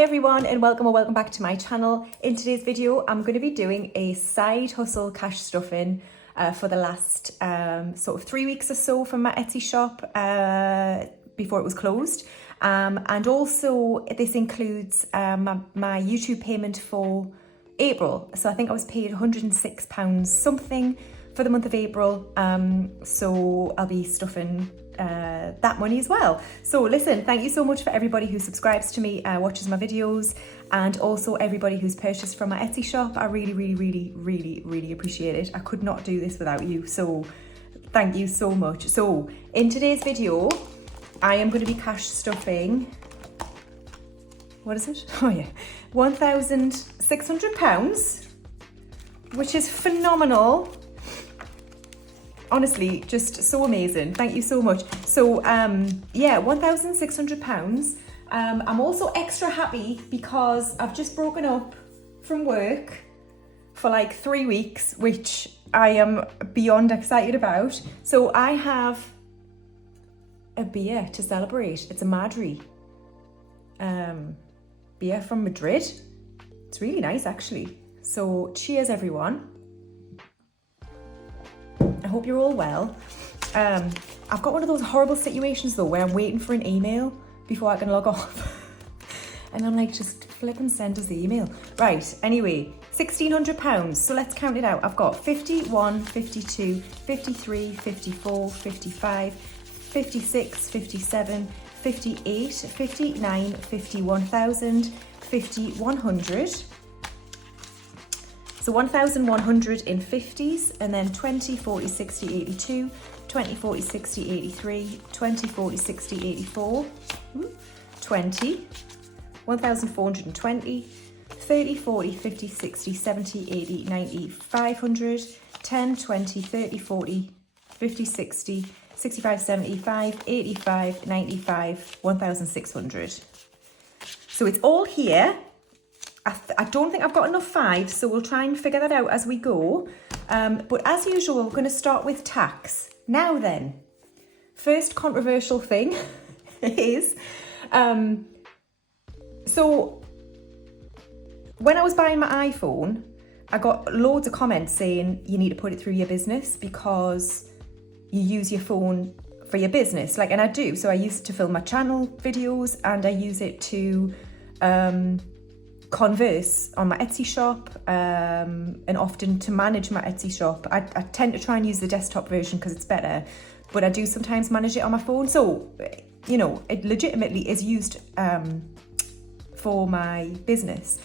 Hi everyone and welcome back to my channel. In today's video I'm going to be doing a side hustle cash stuffing for the last sort of 3 weeks or so from my Etsy shop before it was closed, and also this includes my YouTube payment for April. So I think I was paid £106 something for the month of April, so I'll be stuffing that money as well. So listen, thank you so much for everybody who subscribes to me, watches my videos, and also everybody who's purchased from my Etsy shop. I really appreciate it. I could not do this without you, so thank you so much. So in today's video I am going to be cash stuffing, what is it? Oh yeah, £1,600, which is phenomenal. Honestly, just so amazing. Thank you so much. So yeah, £1,600. I'm also extra happy because I've just broken up from work for like 3 weeks, which I am beyond excited about. So I have a beer to celebrate. It's a Madri beer from Madrid. It's really nice actually. So cheers everyone. I hope you're all well. I've got one of those horrible situations though where I'm waiting for an email before I can log off. And I'm like, just flip and send us the email. Right, anyway, £1,600. So let's count it out. I've got 51, 52, 53, 54, 55, 56, 57, 58, 59, 51,000, 5,100. So 1,100 in 50s, and then 20, 40, 60, 82, 20, 40, 60, 83, 20, 40, 60, 84, 20, 1,420, 30, 40, 50, 60, 70, 80, 90, 500, 10, 20, 30, 40, 50, 60, 65, 75, 85, 95, 1,600. So it's all here. I don't think I've got enough fives, so we'll try and figure that out as we go. But as usual, we're going to start with tax. Now then, first controversial thing is, so when I was buying my iPhone, I got loads of comments saying you need to put it through your business because you use your phone for your business. Like, and I do. So I use it to film my channel videos, and I use it to converse on my Etsy shop, and often to manage my Etsy shop. I tend to try and use the desktop version because it's better, but I do sometimes manage it on my phone. So, you know, it legitimately is used for my business.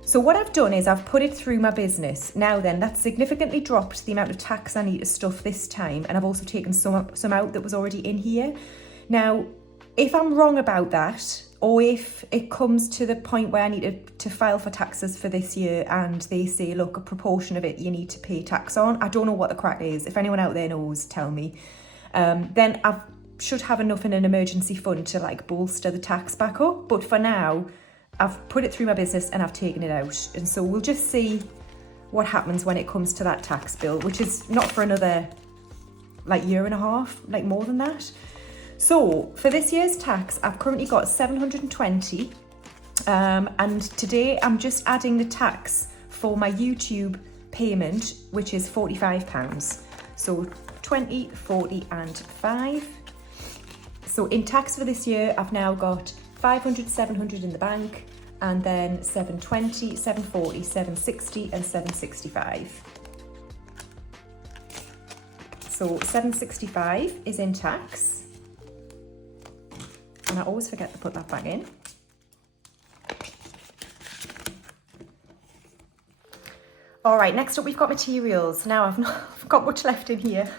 So what I've done is I've put it through my business. Now then, that's significantly dropped the amount of tax I need to stuff this time, and I've also taken some out that was already in here. Now, if I'm wrong about that, or if it comes to the point where I need to file for taxes for this year and they say, look, a proportion of it you need to pay tax on, I don't know what the crack is. If anyone out there knows, tell me. Then I should have enough in an emergency fund to like bolster the tax back up. But for now, I've put it through my business and I've taken it out. And so we'll just see what happens when it comes to that tax bill, which is not for another like year and a half, like more than that. So for this year's tax, I've currently got 720, and today I'm just adding the tax for my YouTube payment, which is £45. So 20, 40 and 5. So in tax for this year, I've now got 500, 700 in the bank, and then 720, 740, 760 and 765. So 765 is in tax. And I always forget to put that back in. All right, next up we've got materials. Now I've got much left in here.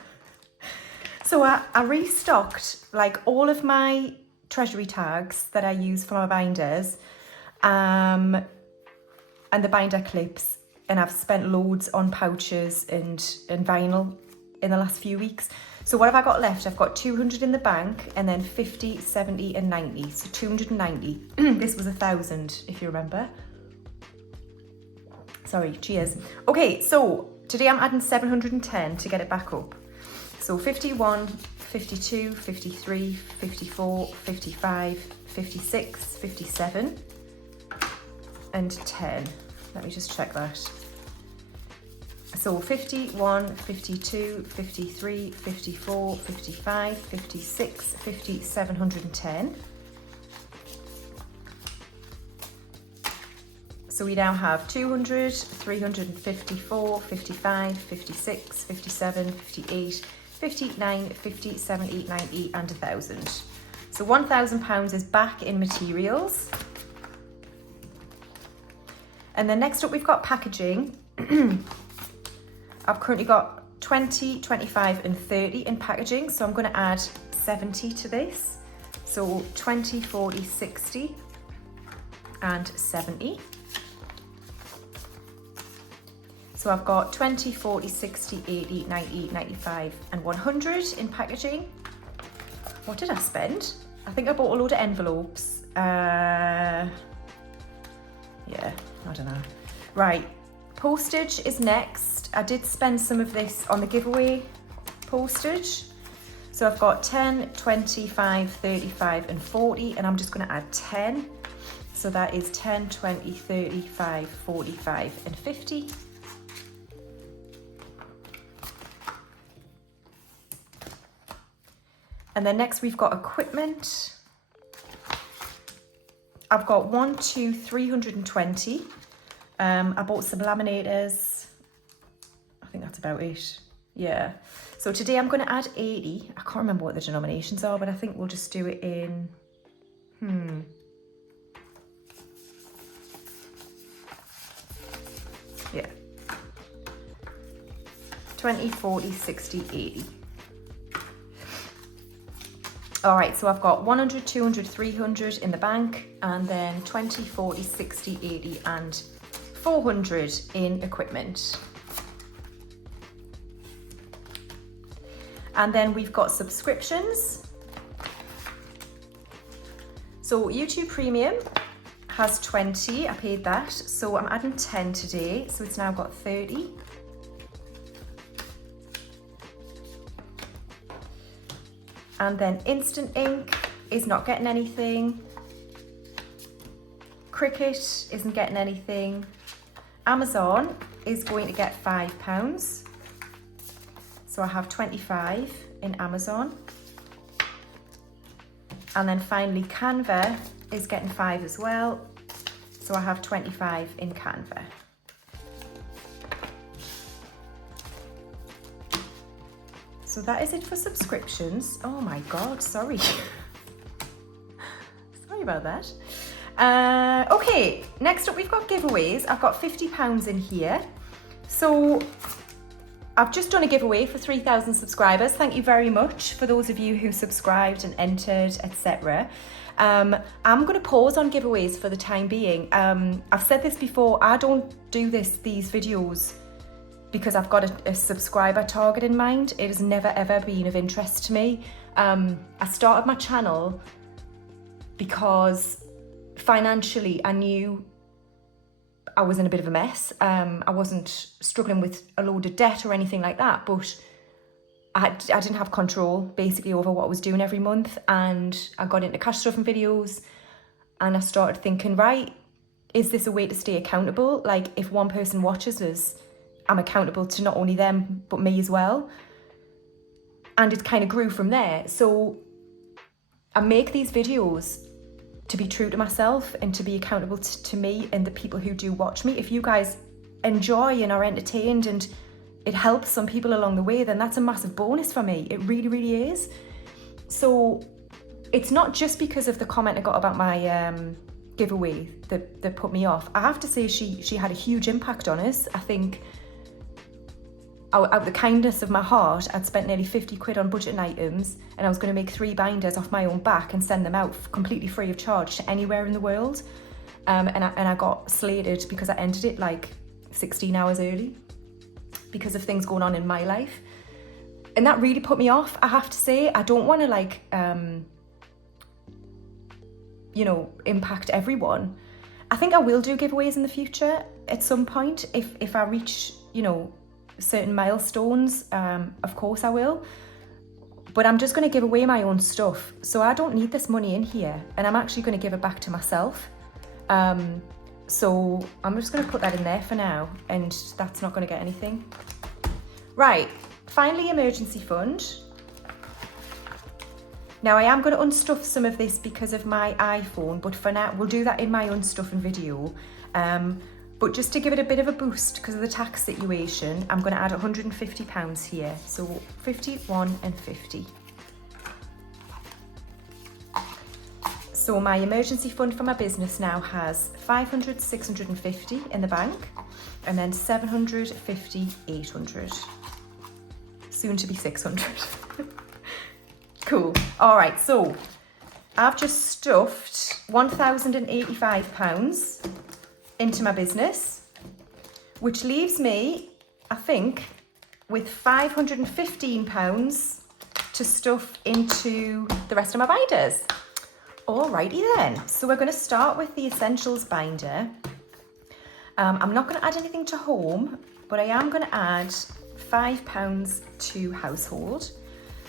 So I restocked like all of my treasury tags that I use for my binders, and the binder clips, and I've spent loads on pouches and vinyl in the last few weeks. So what have I got left? I've got 200 in the bank, and then 50, 70 and 90. So 290. This was 1,000 if you remember. Sorry, cheers. Okay, so today I'm adding 710 to get it back up. So 51, 52, 53, 54, 55, 56, 57, and 10. Let me just check that. So 51, 52, 53, 54, 55, 56, 50, 710. So we now have 200, 354, 55, 56, 57, 58, 59, 50, 70, 90 and 1,000. So £1,000 is back in materials. And then next up we've got packaging. I've currently got 20, 25 and 30 in packaging, so I'm going to add 70 to this. So 20, 40, 60 and 70. So I've got 20, 40, 60, 80, 90, 95 and 100 in packaging. What did I spend? I think I bought a load of envelopes. Yeah, I don't know. Right, postage is next. I did spend some of this on the giveaway postage. So I've got 10, 25, 35 and 40, and I'm just going to add 10. So that is 10, 20, 35, 45 and 50. And then next we've got equipment. I've got 320. I bought some laminators. I think that's about it. Yeah. So today I'm going to add 80. I can't remember what the denominations are, but I think we'll just do it in, yeah. 20, 40, 60, 80. All right, so I've got 100, 200, 300 in the bank, and then 20, 40, 60, 80 and 400 in equipment. And then we've got subscriptions. So YouTube Premium has 20, I paid that. So I'm adding 10 today, so it's now got 30. And then Instant Ink is not getting anything. Cricut isn't getting anything. Amazon is going to get £5. So I have 25 in Amazon. And then finally Canva is getting 5 as well. So I have 25 in Canva. So that is it for subscriptions. Oh my God, sorry. Sorry about that. Okay, next up we've got giveaways. I've got £50 in here. So I've just done a giveaway for 3,000 subscribers. Thank you very much for those of you who subscribed and entered, etc. I'm going to pause on giveaways for the time being. I've said this before, I don't do these videos because I've got a subscriber target in mind. It has never ever been of interest to me. I started my channel because financially I knew I was in a bit of a mess. I wasn't struggling with a load of debt or anything like that, but I didn't have control basically over what I was doing every month, and I got into cash stuffing videos and I started thinking, right, is this a way to stay accountable? Like, if one person watches us, I'm accountable to not only them but me as well. And it kind of grew from there. So I make these videos to be true to myself and to be accountable to me and the people who do watch me. If you guys enjoy and are entertained and it helps some people along the way, then that's a massive bonus for me. It really, really is. So it's not just because of the comment I got about my giveaway that put me off. I have to say she had a huge impact on us. I think out of the kindness of my heart, I'd spent nearly 50 quid on budgeting items, and I was going to make 3 binders off my own back and send them out completely free of charge to anywhere in the world. And I got slated because I ended it like 16 hours early because of things going on in my life. And that really put me off, I have to say. I don't want to like, impact everyone. I think I will do giveaways in the future at some point if I reach, certain milestones. Of course I will, but I'm just going to give away my own stuff, so I don't need this money in here, and I'm actually going to give it back to myself. So I'm just going to put that in there for now, and that's not going to get anything. Right, finally, emergency fund. Now I am going to unstuff some of this because of my iPhone, but for now, we'll do that in my unstuffing video. But just to give it a bit of a boost because of the tax situation, I'm going to add £150 here. So 51 and 50. So my emergency fund for my business now has 500, 650 in the bank, and then 750, 800. Soon to be 600. Cool. All right, so I've just stuffed £1,085 into my business, which leaves me, I think, with £515 to stuff into the rest of my binders. Alrighty then, so we're going to start with the essentials binder. I'm not going to add anything to home, but I am going to add £5 to household.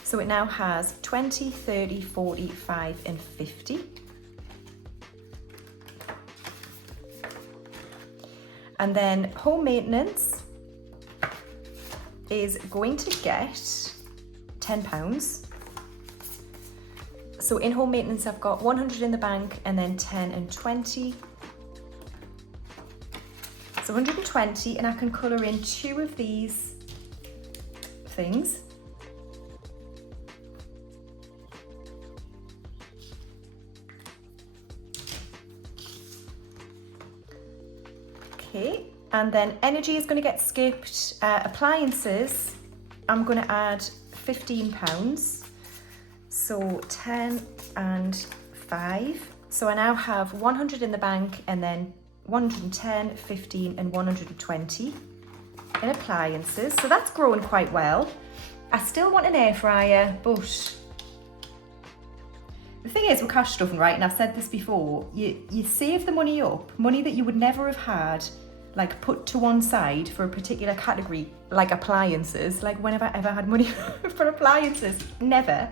So it now has 20, 30, 40, 5 and 50. And then home maintenance is going to get £10. So in home maintenance, I've got 100 in the bank and then 10 and 20. So 120, and I can colour in 2 of these things. Okay, and then energy is going to get skipped. Appliances, I'm going to add £15. So 10 and 5. So I now have 100 in the bank and then 110, 15 and 120 in appliances. So that's growing quite well. I still want an air fryer, but the thing is with cash stuffing, right, and I've said this before, you save the money up, money that you would never have had, like put to one side for a particular category, like appliances. Like when have I ever had money for appliances? Never.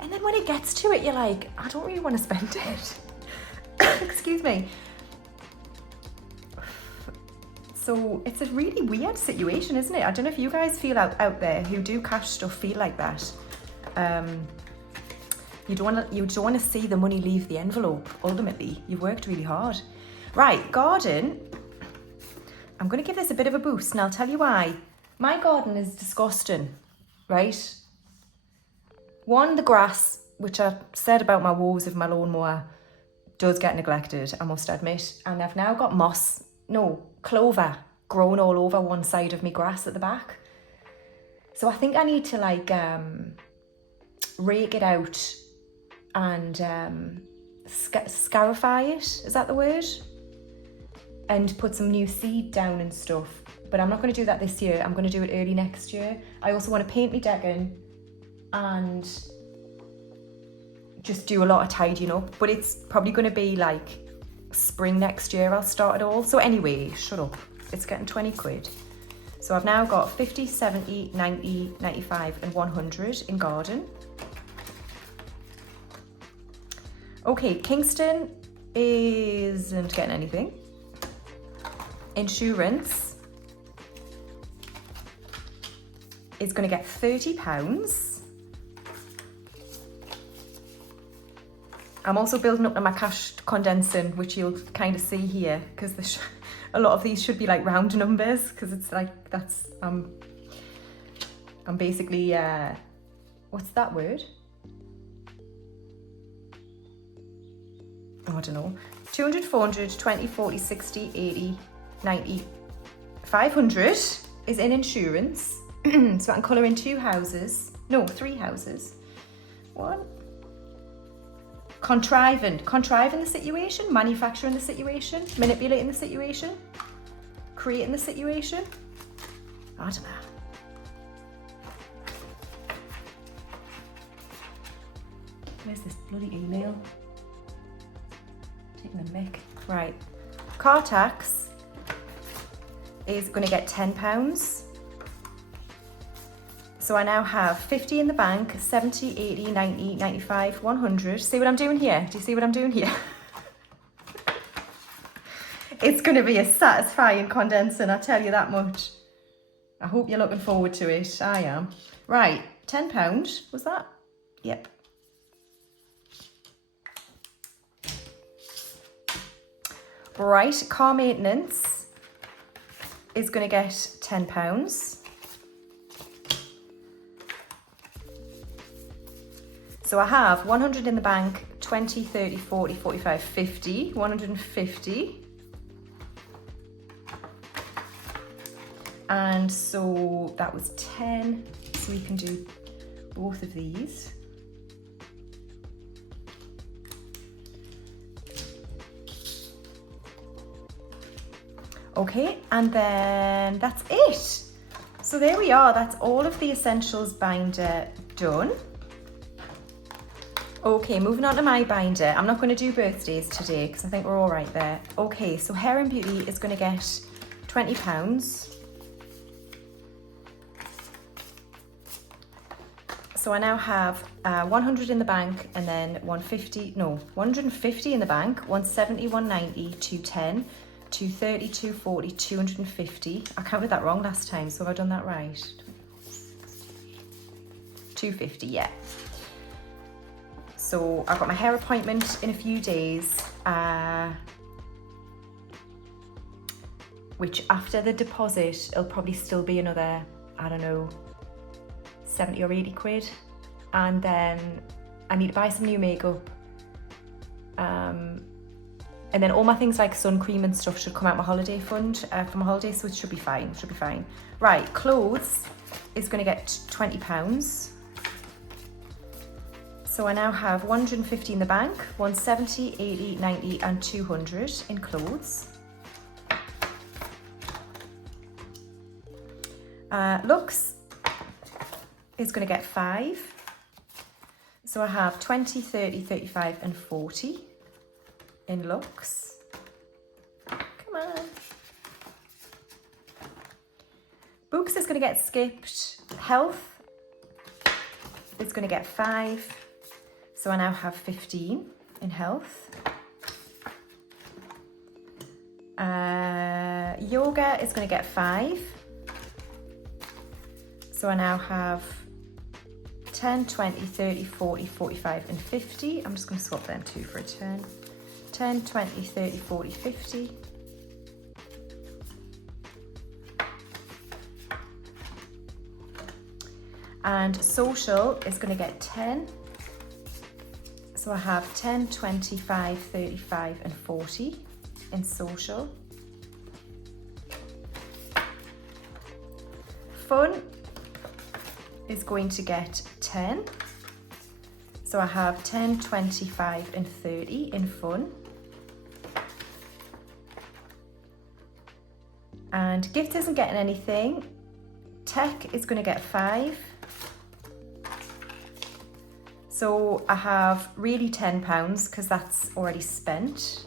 And then when it gets to it, you're like, I don't really want to spend it. Excuse me. So it's a really weird situation, isn't it? I don't know if you guys feel out there who do cash stuff feel like that. You don't want to see the money leave the envelope. Ultimately, you've worked really hard. Right, garden. I'm going to give this a bit of a boost, and I'll tell you why. My garden is disgusting, right? One, the grass, which I said about my woes of my lawnmower, does get neglected, I must admit. And I've now got clover growing all over one side of my grass at the back. So I think I need to rake it out and scarify it, is that the word? And put some new seed down and stuff. But I'm not going to do that this year. I'm going to do it early next year. I also want to paint my decking and just do a lot of tidying up. But it's probably going to be like spring next year I'll start it all. So anyway, shut up. It's getting 20 quid. So I've now got 50, 70, 90, 95 and 100 in garden. Okay, Kingston isn't getting anything. Insurance is going to get £30. I'm also building up to my cash condensing, which you'll kind of see here, because a lot of these should be like round numbers, because it's like I'm basically what's that word? Oh, I don't know. 200, 400, 20, 40, 60, 80, 90, 500 is in insurance. So I can colour in 3 houses. One. Contriving the situation, manufacturing the situation, manipulating the situation, creating the situation. I don't know. Where's this bloody email? Taking a mick. Right. Car tax is going to get £10. So I now have 50 in the bank, 70, 80, 90, 95, 100. See what I'm doing here? Do you see what I'm doing here? It's going to be a satisfying condensing, I'll tell you that much. I hope you're looking forward to it. I am. Right, £10, was that? Yep. Right, car maintenance is going to get £10. So I have 100 in the bank, 20, 30, 40, 45, 50, 150. And so that was 10. So we can do both of these. Okay, and then that's it. So there we are, that's all of the essentials binder done. Okay, moving on to my binder. I'm not going to do birthdays today because I think we're all right there. Okay, so Hair and Beauty is going to get £20. So I now have 100 in the bank and then 150 in the bank, 170, 190, 210, 230, 240, 250. I counted that wrong last time, so have I done that right? 250, yeah. So I've got my hair appointment in a few days, which after the deposit, it'll probably still be another, I don't know, 70 or 80 quid. And then I need to buy some new makeup. And then all my things like sun cream and stuff should come out my holiday fund for my holiday, so it should be fine, Right, clothes is gonna get £20. So I now have 150 in the bank, 170, 80, 90 and 200 in clothes. Looks is going to get 5. So I have 20, 30, 35 and 40 in looks. Come on. Books is going to get skipped. Health is going to get 5. So I now have 15 in health. Yoga is going to get 5. So I now have 10, 20, 30, 40, 45 and 50. I'm just going to swap them 2 for a 10. 10, 20, 30, 40, 50. And social is going to get 10. So I have 10, 25, 35 and 40 in social. Fun is going to get 10. So I have 10, 25 and 30 in fun. And gift isn't getting anything. Tech is going to get 5. So I have really £10 because that's already spent.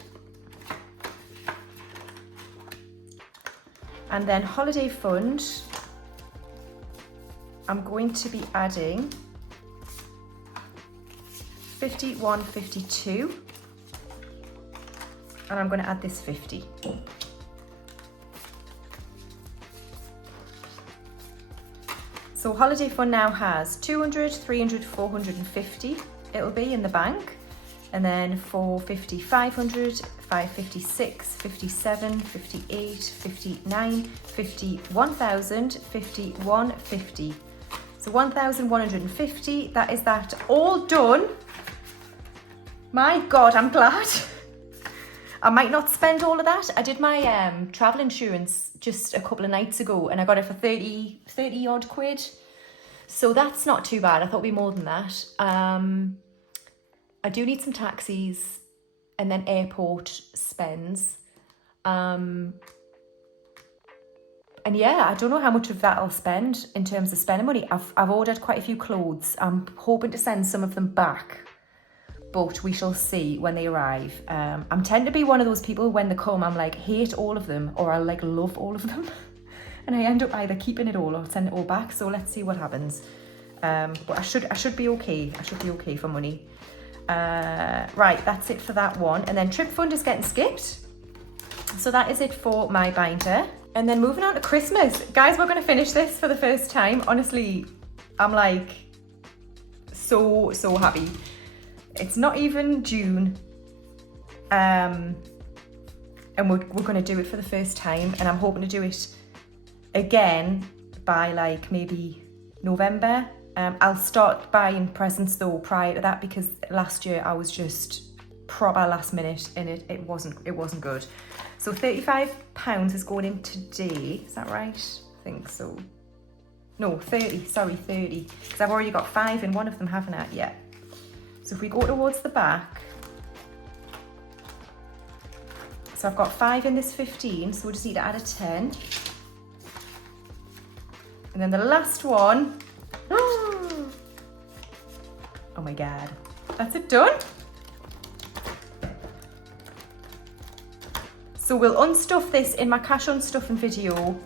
And then holiday fund, I'm going to be adding 51, 52, and I'm going to add this 50. So holiday fund now has 200, 300, 450 it'll be in the bank, and then 450, 500, 556, 57, 58, 59, 50, 1000, 50, 150. So 1150, that is that all done. My God, I'm glad. I might not spend all of that. I did my travel insurance just a couple of nights ago and I got it for 30 odd quid. So that's not too bad. I thought it'd be more than that. I do need some taxis and then airport spends. And yeah, I don't know how much of that I'll spend in terms of spending money. I've ordered quite a few clothes. I'm hoping to send some of them back, but we shall see when they arrive. I'm tend to be one of those people when they come, I'm like, hate all of them, or I like love all of them. And I end up either keeping it all or sending it all back. So let's see what happens. But I should be okay. I should be okay for money. Right, that's it for that one. And then trip fund is getting skipped. So that is it for my binder. And then moving on to Christmas. Guys, we're going to finish this for the first time. Honestly, I'm like so happy. It's not even June. And we're going to do it for the first time. And I'm hoping to do it again by like maybe November. I'll start buying presents though prior to that, because last year I was just proper last minute and it wasn't good. So £35 is going in today, is that right? I think so. No, 30, sorry, 30. Because I've already got 5 in one of them, haven't I? Yeah. So if we go towards the back, so I've got 5 in this 15, so we'll just need to add a 10. And then the last one, oh my God, that's it done. So we'll unstuff this in my cash unstuffing video.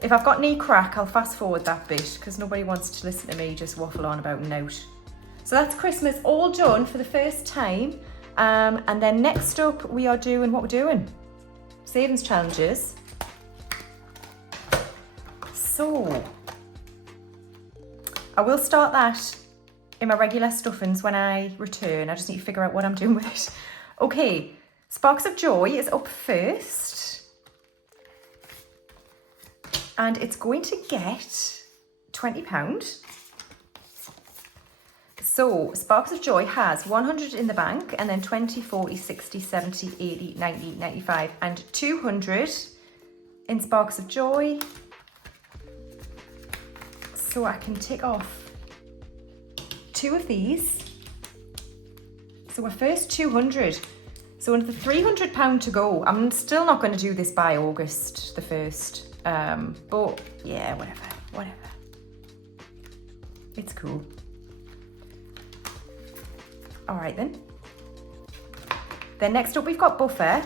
If I've got any crack, I'll fast forward that bit because nobody wants to listen to me just waffle on about an out. So that's Christmas all done for the first time. And then next up we are doing what we're doing. Savings challenges. So I will start that in my regular stuffings when I return. I just need to figure out what I'm doing with it. Okay. Sparks of Joy is up first, and it's going to get £20. So Sparks of Joy has 100 in the bank, and then 20, 40, 60, 70, 80, 90, 95, and 200 in Sparks of Joy. So I can tick off 2 of these. So our first 200. So under the £300 to go. I'm still not going to do this by August the 1st. But yeah, whatever. It's cool. All right then. Then next up we've got Buffer.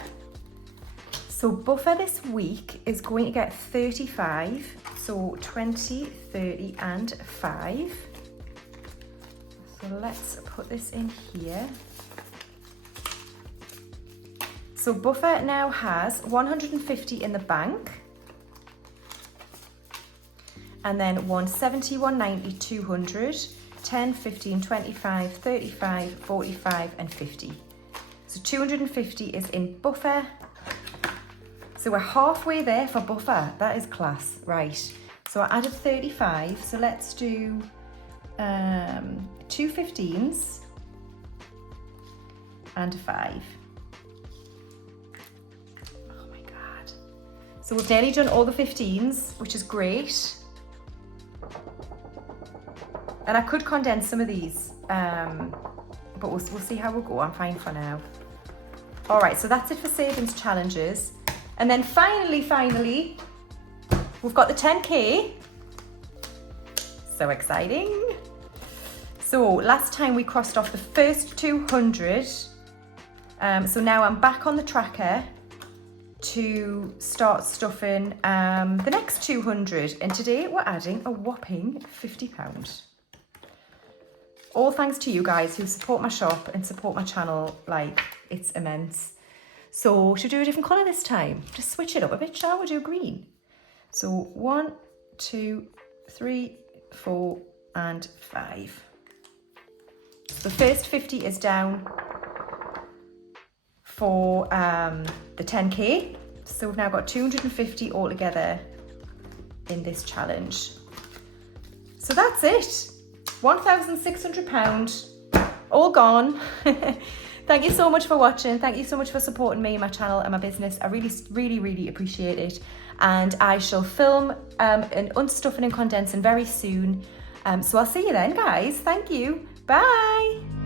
So Buffer this week is going to get 35. So 20, 30 and 5. So let's put this in here. So Buffer now has 150 in the bank, and then 170, 190, 200, 10, 15, 25, 35, 45 and 50. So 250 is in Buffer. So we're halfway there for Buffer. That is class, right? So I added 35, so let's do 2 15s and 5. So we've nearly done all the 15s, which is great. And I could condense some of these, but we'll see how we go. I'm fine for now. All right, so that's it for savings challenges. And then finally, we've got the 10K. So exciting. So last time we crossed off the first 200. So now I'm back on the tracker to start stuffing the next 200, and today we're adding a whopping £50. All thanks to you guys who support my shop and support my channel, like it's immense. So should we do a different colour this time? Just switch it up a bit, shall we? Do green. So 1, 2, 3, 4 and 5. The first 50 is down for the 10K. So we've now got 250 altogether in this challenge. So that's it. £1,600 all gone. Thank you so much for watching. Thank you so much for supporting me, my channel and my business. I really appreciate it. And I shall film and unstuffing and condensing very soon. So I'll see you then, guys. Thank you. Bye.